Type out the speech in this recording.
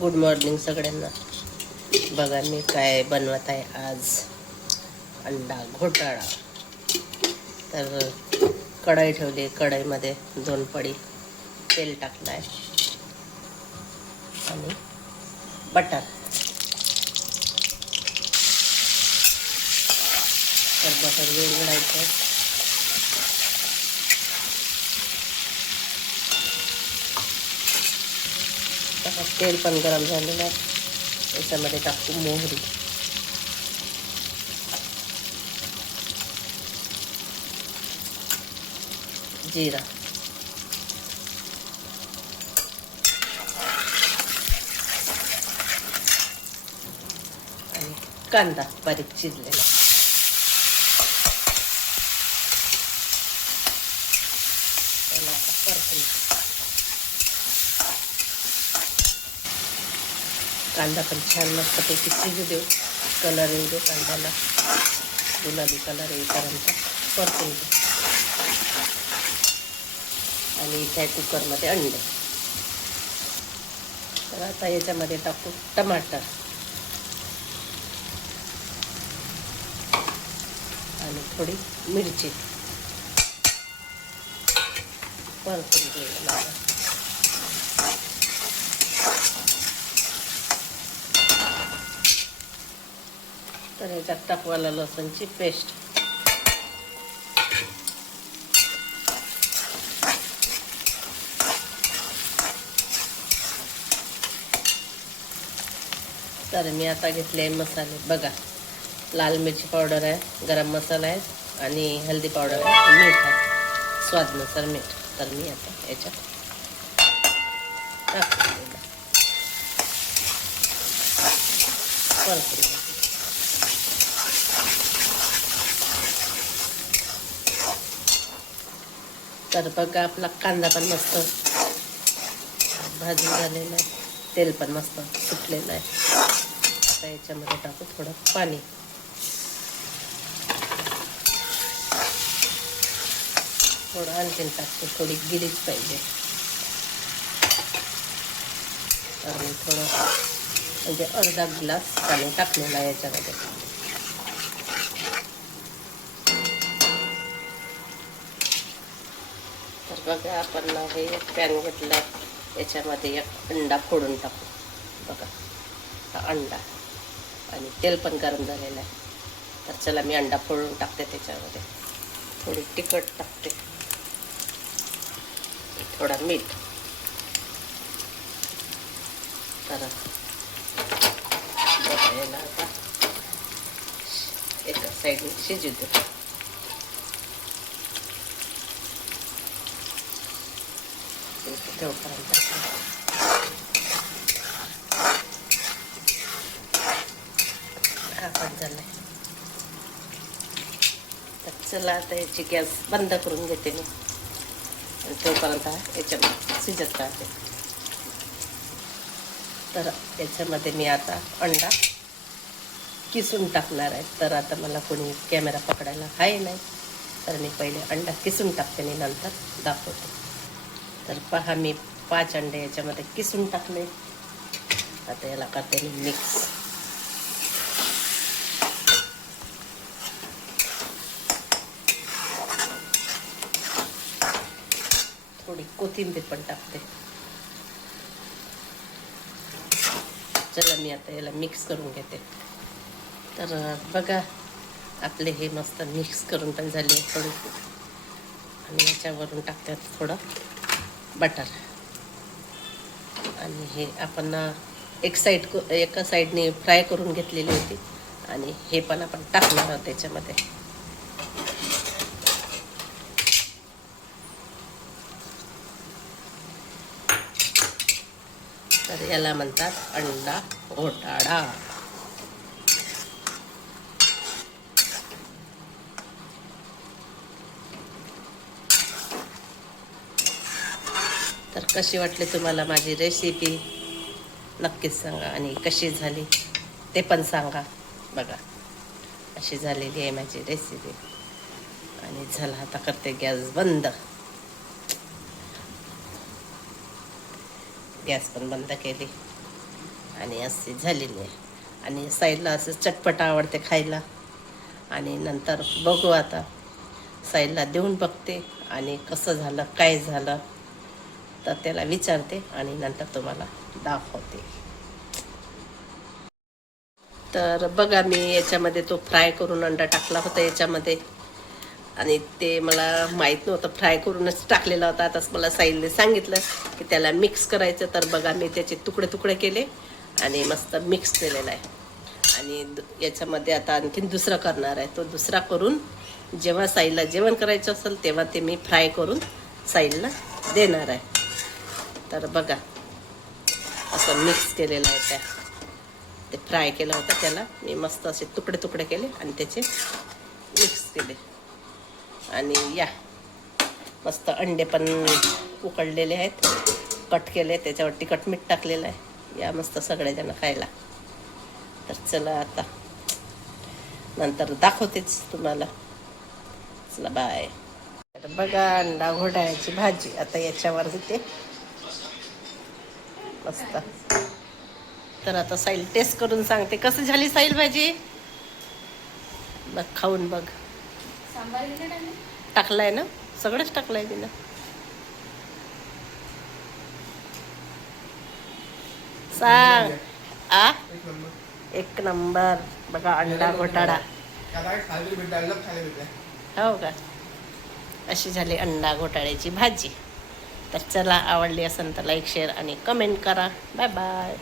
Good morning सगळ्यांना. बघा मी काय बनवत आहे आज. अंडा घोटाळा. तर कढाई ठेवली कढईमध्ये दोन पडी. तेल टाकलं आहे आणि बटर. तर बटर वेगळायचं आता तेल पण गरम झालेलं आहे. त्याच्यामध्ये टाकू मोहरी. जिरा. आणि कांदा बारीक चिरलेला त्याला आता परतून घेऊ. कांदा पण छान मस्तपैकी शिजू देऊ. कलर येऊ देऊ कांद्याला. गुलाबी कलर येईपर्यंत परतून देऊ आणि इथे आहे कुकरमध्ये अंडे तर आता याच्यामध्ये टाकू टमाटर. आणि थोडी मिरची. परतून देऊ याच्यात टाकवाला लसूणची पेस्ट. तर मी आता घेतले मसाले. बघा लाल मिरची पावडर आहे गरम मसाला आहे आणि हल्दी पावडर आहे. मीठ आहे. स्वादनुसार मीठ. तर मी आता याच्यात टाकून परतून तर बघा आपला कांदा पण मस्त भाजून झालेला आहे. तेल पण मस्त सुटलेलं आहे. आता याच्यामध्ये टाकू थोडं पाणी. थोडं आणखीन टाकतो. थोडी गिरीच पाहिजे. आणि थोडं म्हणजे अर्धा ग्लास पाणी टाकलेलं आहे याच्यामध्ये. बघा आपण हे एक पॅन घेतलं. याच्यामध्ये एक अंडा फोडून टाकू. बघा हा अंडा. आणि तेल पण गरम झालेलं आहे. तर चला मी अंडा फोडून टाकते त्याच्यामध्ये. थोडी तिखट टाकते. थोडा मीठ. तर बघा याला आता एका साईडने शिजू दे ठेवपर्यंत हा पण तर चला आता याची गॅस बंद करून घेते मी आणि तोपर्यंत याच्यामध्ये शिजत राहते तर याच्यामध्ये मी आता अंडा किसून टाकणार आहे. तर आता मला कोणी कॅमेरा पकडायला आहे. नाही तर मी पहिले अंडा किसून टाकते आणि नंतर दाखवते. तर पहा मी पाच अंडे याच्यामध्ये किसून टाकले. आता याला करते मी मिक्स थोडी कोथिंबीर पण टाकते. चला मी आता याला मिक्स करून घेते. तर बघा आपले हे मस्त मिक्स करून पण झाले थोडी. आणि याच्यावरून टाकतात थोडं. बटर. आणि हे आपण एक साईड एका साईडने फ्राय करून घेतलेली होती. आणि हे पण आपण टाकणार आहोत त्याच्यामध्ये. तर याला म्हणतात अंडा घोटाळा तर कशी वाटली तुम्हाला माझी रेसिपी नक्कीच सांगा. आणि कशी झाली ते पण सांगा. बघा. अशी झालेली आहे माझी रेसिपी आणि झाला आता करते गॅस बंद. गॅस पण बंद केली. आणि अशी झालेली आहे. आणि साईडला असं चटपट आवडते खायला. आणि नंतर बघू आता. साईडला देऊन बघते. आणि कसं झालं काय झालं. तर त्याला विचारते आणि नंतर तुम्हाला दाखवते. तर बघा मी याच्यामध्ये तो फ्राय करून अंडा टाकला होता याच्यामध्ये. आणि ते मला माहीत नव्हतं फ्राय करूनच टाकलेला होता. आताच मला साईलने सांगितलं की त्याला मिक्स करायचं. तर बघा मी त्याचे तुकडे तुकडे केले आणि मस्त मिक्स केलेला आहे. आणि याच्यामध्ये आता आणखीन दुसरा करणार आहे. तो दुसरा करून जेव्हा साईला जेवण करायचं असेल तेव्हा ते मी फ्राय करून साईलला देणार आहे. तर बघा असं मिक्स केलेलं आहे त्या. ते फ्राय केलं होतं त्याला. मी मस्त असे तुकडे तुकडे केले आणि त्याचे मिक्स केले. आणि या मस्त अंडे पण उकडलेले आहेत. कट केले त्याच्यावर तिखट मीठ टाकलेलं आहे. या मस्त सगळेजण खायला. तर चला आता. नंतर दाखवतेच तुम्हाला. चला बाय तर बघा अंडा घोडाळ्याची भाजी. आता याच्यावर देते मस्त तर आता साईल टेस्ट करून सांगते. कसं झाली साईल भाजी? बघ खाऊन बघ. टाकलं? टाकलाय ना? सगळंच टाकलंय तिनं. सांग. आ? एक नंबर. बघा अंडा घोटाळा हो का? अशी झाली अंडा घोटाळ्याची भाजी. तर चला आवडली असेल तर लाईक शेअर आणि कमेंट करा. Bye bye